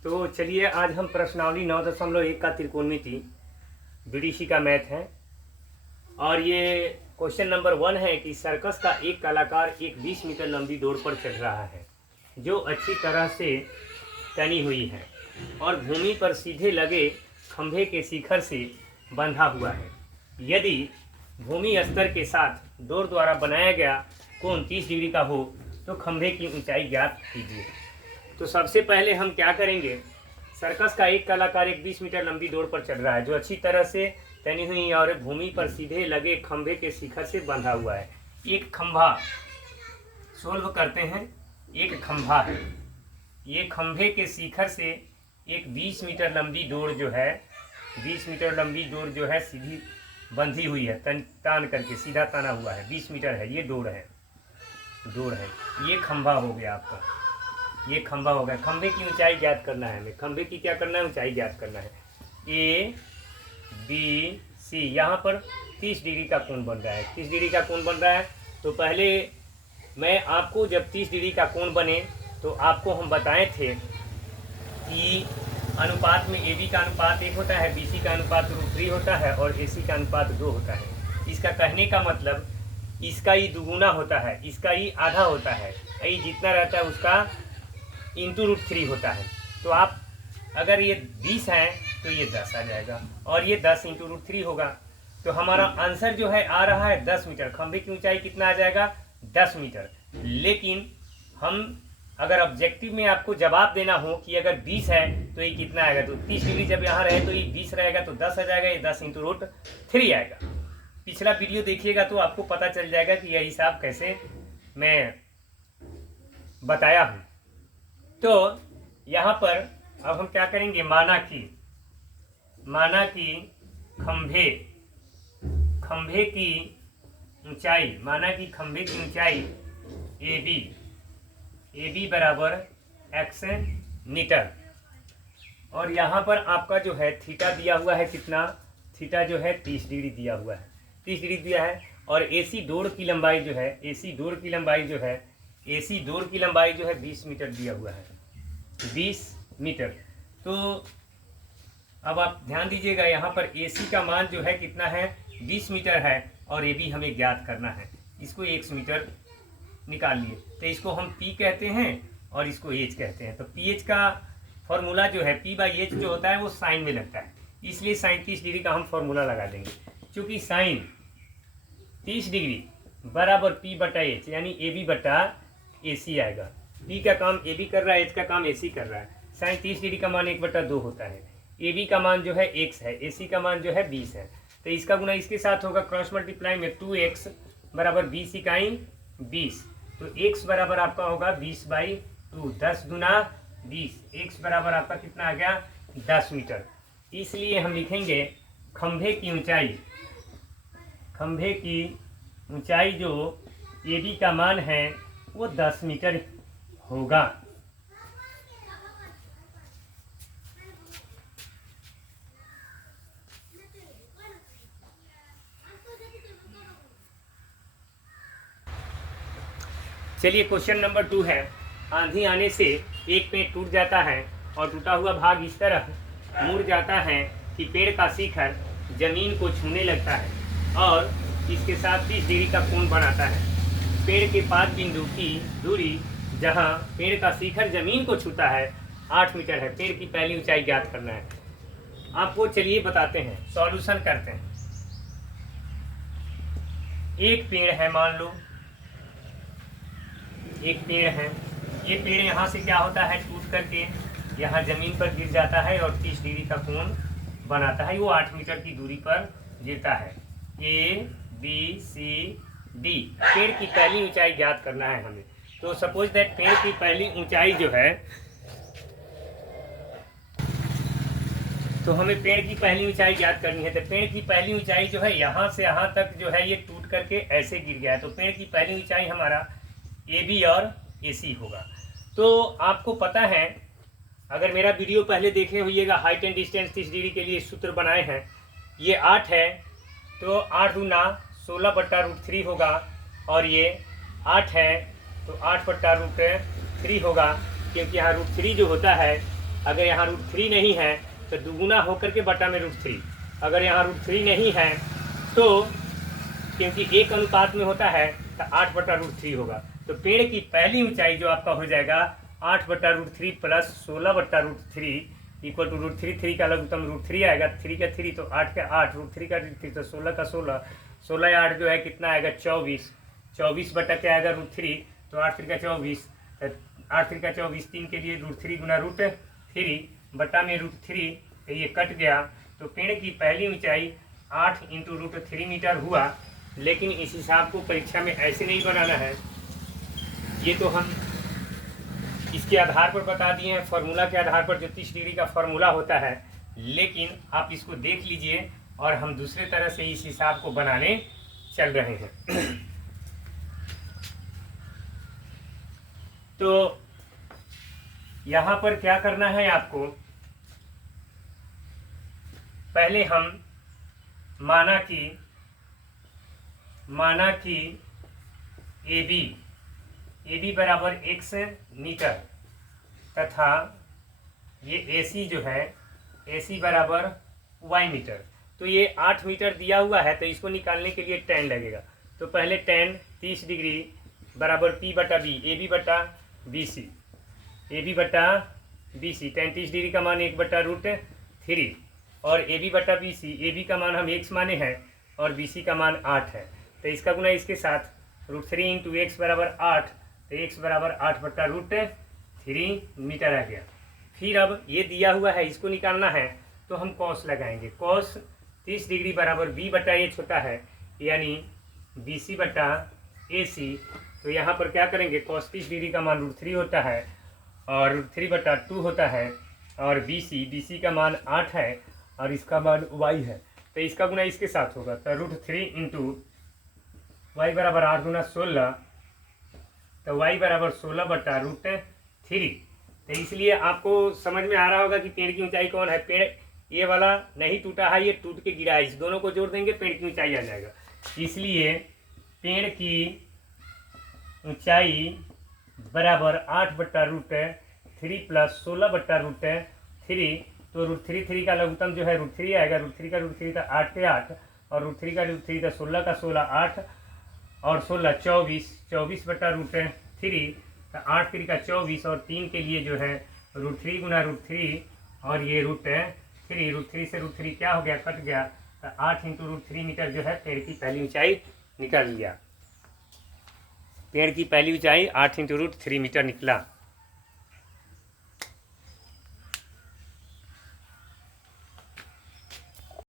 तो चलिए आज हम प्रश्नावली 9.1 का त्रिकोणमिति बीडीसी का मैथ है। और ये क्वेश्चन नंबर 1 है कि सर्कस का एक कलाकार एक 20 मीटर लंबी दौड़ पर चढ़ रहा है जो अच्छी तरह से तनी हुई है और भूमि पर सीधे लगे खंभे के शिखर से बंधा हुआ है। यदि भूमि स्तर के साथ दौड़ द्वारा बनाया गया कोण 30 डिग्री का हो तो खंभे की ऊंचाई ज्ञात कीजिए। तो सबसे पहले हम क्या करेंगे, सर्कस का एक कलाकार एक 20 मीटर लंबी दौड़ पर चढ़ रहा है जो अच्छी तरह से तनी हुई और भूमि पर सीधे लगे खंभे के शिखर से बंधा हुआ है। एक खंभा सोल्व करते हैं। एक खंभा है, ये खंभे के शिखर से एक 20 मीटर लंबी दौड़ जो है 20 मीटर लंबी दौड़ जो है सीधी बंधी हुई है, तान करके सीधा ताना हुआ है। 20 मीटर है, ये दौड़ है। ये खंभा हो गया आपका, ये खंभा हो गया। खंभे की ऊंचाई ज्ञात करना है हमें। खंभे की क्या करना है, ऊंचाई ज्ञात करना है। ए बी सी, यहाँ पर 30 डिग्री का कोण बन रहा है। 30 डिग्री का कोण बन रहा है तो पहले मैं आपको जब 30 डिग्री का कोण बने तो आपको हम बताए थे कि अनुपात में ए बी का अनुपात 1 होता है, बी सी का अनुपात √3 होता है और ए सी का अनुपात 2 होता है। इसका कहने का मतलब इसका ही दुगुना होता है, इसका ही आधा होता है, ये जितना रहता है उसका इंटू √3 होता है। तो आप अगर ये 20 है तो ये 10 आ जाएगा और ये 10 इंटू √3 होगा। तो हमारा आंसर जो है आ रहा है 10 मीटर। खंभे की ऊंचाई कितना आ जाएगा, 10 मीटर। लेकिन हम अगर ऑब्जेक्टिव में आपको जवाब देना हो कि अगर 20 है तो ये कितना आएगा, तो 30 डिग्री जब यहाँ रहे तो ये 20 रहेगा तो 10 आ जाएगा, ये 10 इंटू √3 आएगा। पिछला वीडियो देखिएगा तो आपको पता चल जाएगा कि यह हिसाब कैसे मैं बताया हूँ। तो यहाँ पर अब हम क्या करेंगे, माना कि खंभे की ऊंचाई, माना कि खंभे की ऊंचाई ए बी बराबर x मीटर और यहाँ पर आपका जो है थीटा दिया हुआ है कितना, थीटा जो है 30 डिग्री दिया हुआ है, 30 डिग्री दिया है। और एसी दौड़ की लंबाई जो है 20 मीटर दिया हुआ है, 20 मीटर। तो अब आप ध्यान दीजिएगा, यहाँ पर एसी का मान जो है कितना है, 20 मीटर है और ए बी हमें ज्ञात करना है। इसको 1 मीटर निकाल लिए तो इसको हम पी कहते हैं और इसको एच कहते हैं। तो पी एच का फॉर्मूला जो है P/H जो होता है वो साइन में लगता है, इसलिए साइन 30 डिग्री का हम फॉर्मूला लगा देंगे। क्योंकि साइन 30 डिग्री बराबर P/H यानी ए बी बटा ए सी आएगा। P का काम ए बी कर रहा है, H का काम ए सी कर रहा है। साइन 30 डिग्री का मान 1/2 होता है। ए बी का मान जो है x है, ए सी का मान जो है 20 है। तो इसका गुना इसके साथ होगा, क्रॉस मल्टीप्लाई में 2x बराबर 20 इकाई 20। तो x बराबर आपका होगा 20/2, 10 गुना 20। x बराबर आपका कितना आ गया, 10 मीटर। इसलिए हम लिखेंगे खंभे की ऊंचाई जो ए बी का मान है वो 10 मीटर होगा। चलिए क्वेश्चन नंबर 2 है। आंधी आने से एक पेड़ टूट जाता है और टूटा हुआ भाग इस तरह मुड़ जाता है कि पेड़ का शिखर जमीन को छूने लगता है और इसके साथ 30 डिग्री का कोण बनाता है। पेड़ के 5 बिंदु की दूरी जहां पेड़ का शिखर जमीन को छूता है 8 मीटर है। पेड़ की पहली ऊंचाई ज्ञात करना है आपको। चलिए बताते हैं, सॉल्यूशन करते हैं। एक पेड़ है, मान लो एक पेड़ है। ये पेड़ यहाँ से क्या होता है, टूट करके यहाँ जमीन पर गिर जाता है और 30 डिग्री का कोण बनाता है। वो 8 मीटर की दूरी पर गिरता है। ए बी सी डी, पेड़ की पहली ऊंचाई ज्ञात करना है हमें। तो सपोज दैट पेड़ की पहली ऊंचाई जो है, तो हमें पेड़ की पहली ऊंचाई ज्ञात करनी है। तो पेड़ की पहली ऊंचाई जो है यहाँ से यहाँ तक जो है ये टूट करके ऐसे गिर गया है। तो पेड़ की पहली ऊंचाई हमारा ए बी और ए सी होगा। तो आपको पता है, अगर मेरा वीडियो पहले देखे होइएगा, हाइट एंड डिस्टेंस 30 डिग्री के लिए सूत्र बनाए हैं। ये 8 है तो 8 गुना 16/√3 होगा और ये 8 है तो 8/√3 होगा, क्योंकि यहाँ √3 जो होता है अगर यहाँ √3 नहीं है तो दुगुना होकर के बटा में √3। अगर यहाँ √3 नहीं है तो क्योंकि 1 अनुपात में होता है तो 8/√3 होगा। तो पेड़ की पहली ऊंचाई जो आपका हो जाएगा 8/√3 प्लस 16/√3 इक्वल टू √3 का लघुत्तम √3 आएगा। 3 का 3 तो 8 का 8, √3 का 3 तो 16 का 16, 16 या 8 जो है कितना आएगा 24, 24 बटा क्या आएगा √3 तो 8 3 का 24, 8 3 का 24, 3 के लिए √3 गुना √3 बटा में √3 तो ये कट गया। तो पेड़ की पहली ऊंचाई 8 इंटू √3 मीटर हुआ। लेकिन इस हिसाब को परीक्षा में ऐसे नहीं बनाना है, ये तो हम इसके आधार पर बता दिए हैं, फार्मूला के आधार पर जो 30 डिग्री का फार्मूला होता है। लेकिन आप इसको देख लीजिए और हम दूसरे तरह से इस हिसाब को बनाने चल रहे हैं। तो यहाँ पर क्या करना है आपको, पहले हम माना कि AB बराबर x मीटर तथा ये AC जो है AC बराबर y मीटर। तो ये 8 मीटर दिया हुआ है तो इसको निकालने के लिए tan लगेगा। तो पहले tan 30 डिग्री बराबर P बटा B, AB बटा BC, AB बटा BC। tan 30 डिग्री का मान 1/√3 और AB बटा BC, AB का मान हम x माने हैं और BC का मान 8 है। तो इसका गुना इसके साथ √3 इंटू x बराबर 8, तो x बराबर 8/√3 मीटर आ गया। फिर अब ये दिया हुआ है, इसको निकालना है तो हम कॉस लगाएंगे। कॉस 30 डिग्री बराबर B बटा H होता है, यानी BC बटा AC। तो यहाँ पर क्या करेंगे, कॉस 30 डिग्री का मान √3 होता है और √3/2 होता है और BC का मान 8 है और इसका मान y है। तो इसका गुना इसके साथ होगा, तो √3 इंटू y बराबर 8 गुना 16, तो y बराबर 16/√3। तो इसलिए आपको समझ में आ रहा होगा कि पेड़ की ऊंचाई कौन है। पेड़ ये वाला नहीं टूटा है, ये टूट के गिरा है, इस दोनों को जोड़ देंगे पेड़ की ऊंचाई आ जाएगा। इसलिए पेड़ की ऊंचाई बराबर 8/√3 प्लस 16/√3। तो √3 का लघुत्तम जो है √3 आएगा। √3 का √3 था 8 के 8 और √3 का √3 था 16 का 16, 8 और 16 24, 24/√3। तो 8 3 का 24 और 3 के लिए जो है √3 गुना √3 और ये √3, √3 से √3 क्या हो गया, कट गया। तो 8 इंटू √3 मीटर जो है पेड़ की पहली ऊंचाई निकल लिया। पेड़ की पहली ऊंचाई 8 इंटू √3 मीटर निकला।